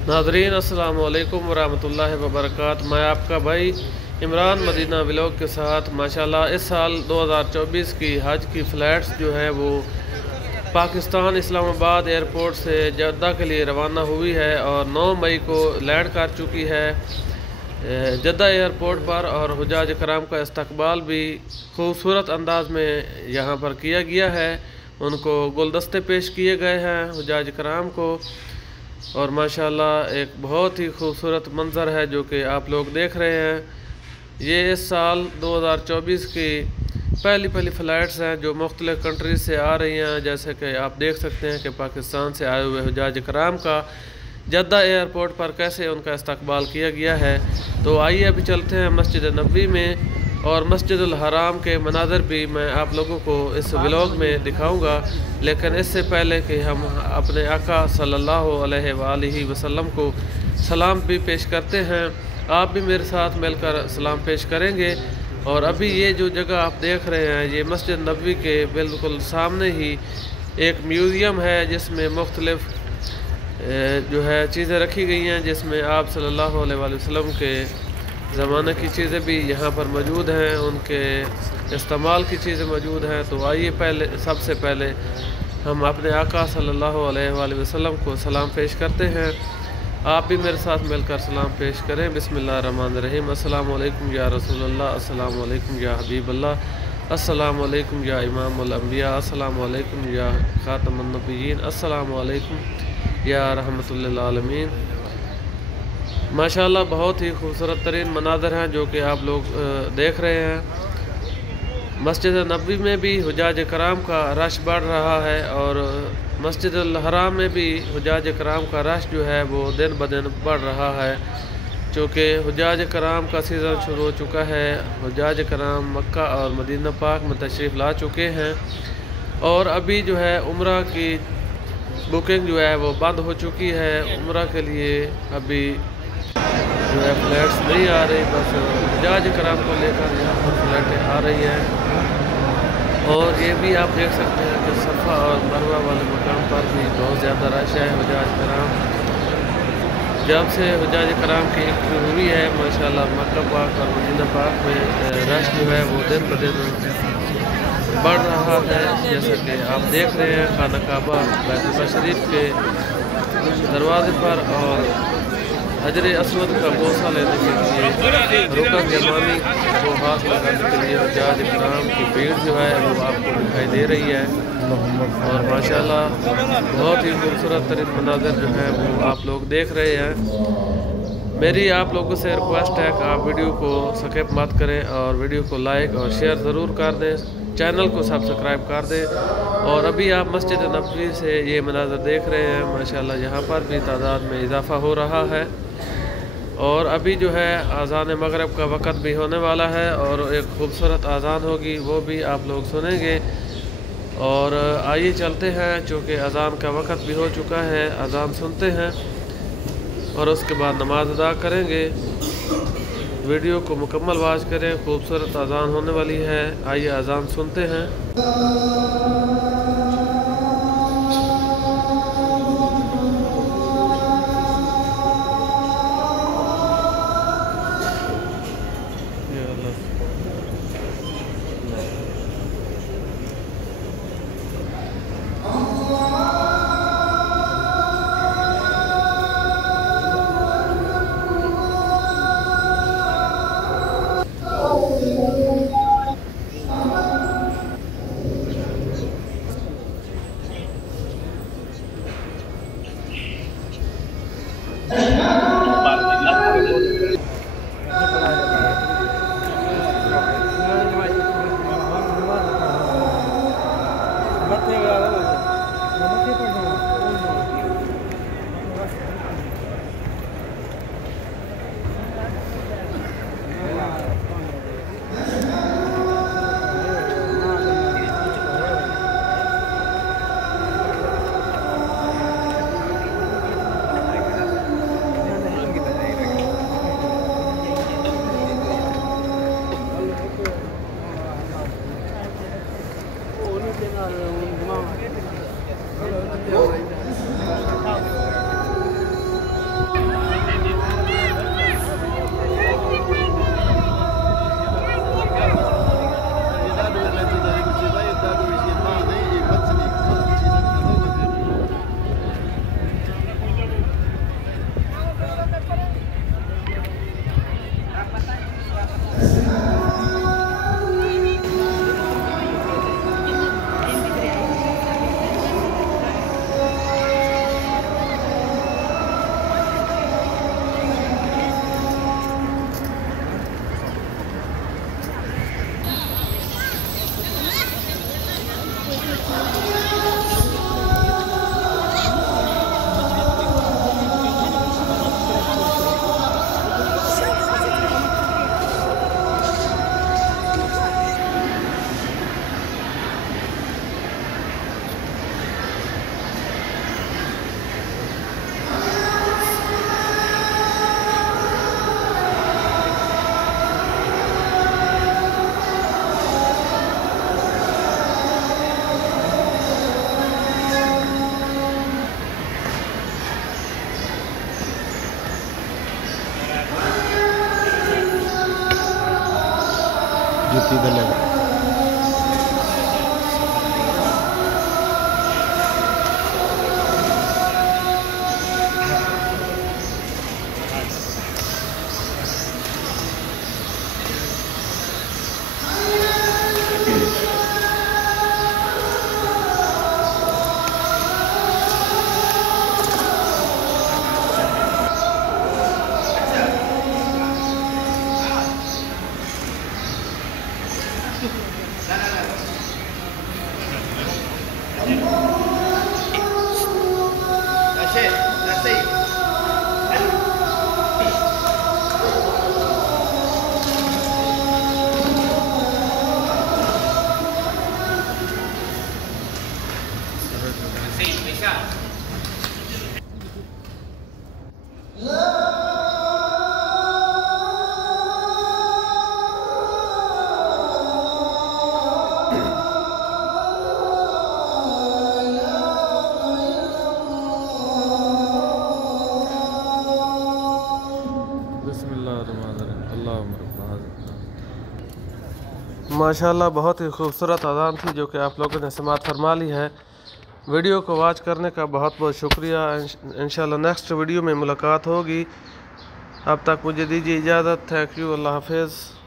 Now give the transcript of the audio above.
नाज़रीन अस्सलाम वालेकुम वरहमतुल्लाहि वबरकातुहू। मैं आपका भाई इमरान मदीना व्लॉग के साथ माशाल्लाह इस साल 2024 की हज की फ़्लाइट्स जो है वो पाकिस्तान इस्लामाबाद एयरपोर्ट से जद्दा के लिए रवाना हुई है और 9 मई को लैंड कर चुकी है जद्दा एयरपोर्ट पर। और हुजाज कराम का इस्तकबाल भी खूबसूरत अंदाज में यहाँ पर किया गया है। उनको गुलदस्ते पेश किए गए हैं हुजाज कराम को और माशाल्लाह एक बहुत ही खूबसूरत मंज़र है जो कि आप लोग देख रहे हैं। ये इस साल 2024 की पहली फ़्लाइट्स हैं जो मुख्तलिफ़ कंट्रीज़ से आ रही हैं। जैसे कि आप देख सकते हैं कि पाकिस्तान से आए हुए हुजाज कराम का जद्दा एयरपोर्ट पर कैसे उनका इस्तकबाल किया गया है। तो आइए अभी चलते हैं मस्जिद नबवी में और मस्जिदुल हराम के मनाज़र भी मैं आप लोगों को इस व्लॉग में दिखाऊंगा। लेकिन इससे पहले कि हम अपने आका सल्लल्लाहु अलैहि वसल्लम को सलाम भी पेश करते हैं, आप भी मेरे साथ मिलकर सलाम पेश करेंगे। और अभी ये जो जगह आप देख रहे हैं ये मस्जिद नबवी के बिल्कुल सामने ही एक म्यूज़ियम है जिसमें मुख्तलिफ़ जो है चीज़ें रखी गई हैं, जिसमें आप सल्लल्लाहु अलैहि वसल्लम के ज़माने की चीज़ें भी यहाँ पर मौजूद हैं, उनके इस्तेमाल की चीज़ें मौजूद हैं। तो आइए सबसे पहले हम अपने आका सल्लल्लाहु अलैहि वसल्लम को सलाम पेश करते हैं। आप भी मेरे साथ मिलकर सलाम पेश करें। बिस्मिल्लाहिर्रहमानिर्रहीम। अस्सलामु अलैकुम या रसूलल्लाह, अस्सलामु अलैकुम या हबीबल्लाह, अस्सलामु अलैकुम या इमामुल अंबिया, अस्सलामु अलैकुम या खातमुन नबिय्यीन, अस्सलामु अलैकुम या रहमतुल लिल आलमीन। माशाल्लाह बहुत ही खूबसूरत तरीन मनाज़र हैं जो कि आप लोग देख रहे हैं। मस्जिद नबवी में भी हुजाज कराम का रश बढ़ रहा है और मस्जिदुल हराम में भी हुजाज कराम का रश जो है वो दिन ब दिन बढ़ रहा है, चूँकि हुजाज कराम का सीज़न शुरू हो चुका है। हुजाज कराम मक्का और मदीना पाक में तशरीफ़ ला चुके हैं और अभी जो है उम्रा की बुकिंग जो है वो बंद हो चुकी है। उम्रा के लिए अभी जो है फ़्लाइट्स नहीं आ रही, बस हुजाज कराम को लेकर यहाँ पर फ़्लाइटें आ रही हैं। और ये भी आप देख सकते हैं कि सफ़ा और मरवा वाले मकाम पर भी बहुत ज़्यादा रश है। हुजाज कराम जब से हुजाज कराम की एंट्री हुई है माशाल्लाह मक्का पाक और मदीना पाक में रश जो है वो दिन ब दिन बढ़ रहा है। जैसा कि आप देख रहे हैं खाना काबा बैतुल्लाह शरीफ के दरवाज़े पर और हजर असवद का बोसा लेने के लिए रुकन यमानी को हाथ लगाने के लिए हुजाज कराम की भीड़ जो है वो आपको दिखाई दे रही है। और माशाल्लाह बहुत ही खूबसूरत तरीन मनाज़र जो है वो आप लोग देख रहे हैं। मेरी आप लोगों से रिक्वेस्ट है कि आप वीडियो को स्किप मत करें और वीडियो को लाइक और शेयर ज़रूर कर दें, चैनल को सब्सक्राइब कर दें। और अभी आप मस्जिद नबवी से ये मनाज़र देख रहे हैं माशाल्लाह यहाँ पर भी तादाद में इजाफ़ा हो रहा है। और अभी जो है अज़ान मगरिब का वक़्त भी होने वाला है और एक खूबसूरत अज़ान होगी वो भी आप लोग सुनेंगे। और आइए चलते हैं, चूँकि अज़ान का वक़्त भी हो चुका है, अज़ान सुनते हैं और उसके बाद नमाज अदा करेंगे। वीडियो को मुकम्मल वाच करें, खूबसूरत अज़ान होने वाली है। आइए अज़ान सुनते हैं। की लगा। माशाल्लाह बहुत ही खूबसूरत अज़ान थी जो कि आप लोगों ने समाअत फरमा ली है। वीडियो को वॉच करने का बहुत बहुत शुक्रिया। इंशाल्लाह नेक्स्ट वीडियो में मुलाकात होगी। अब तक मुझे दीजिए इजाज़त। Thank you. अल्लाह हाफ़िज़।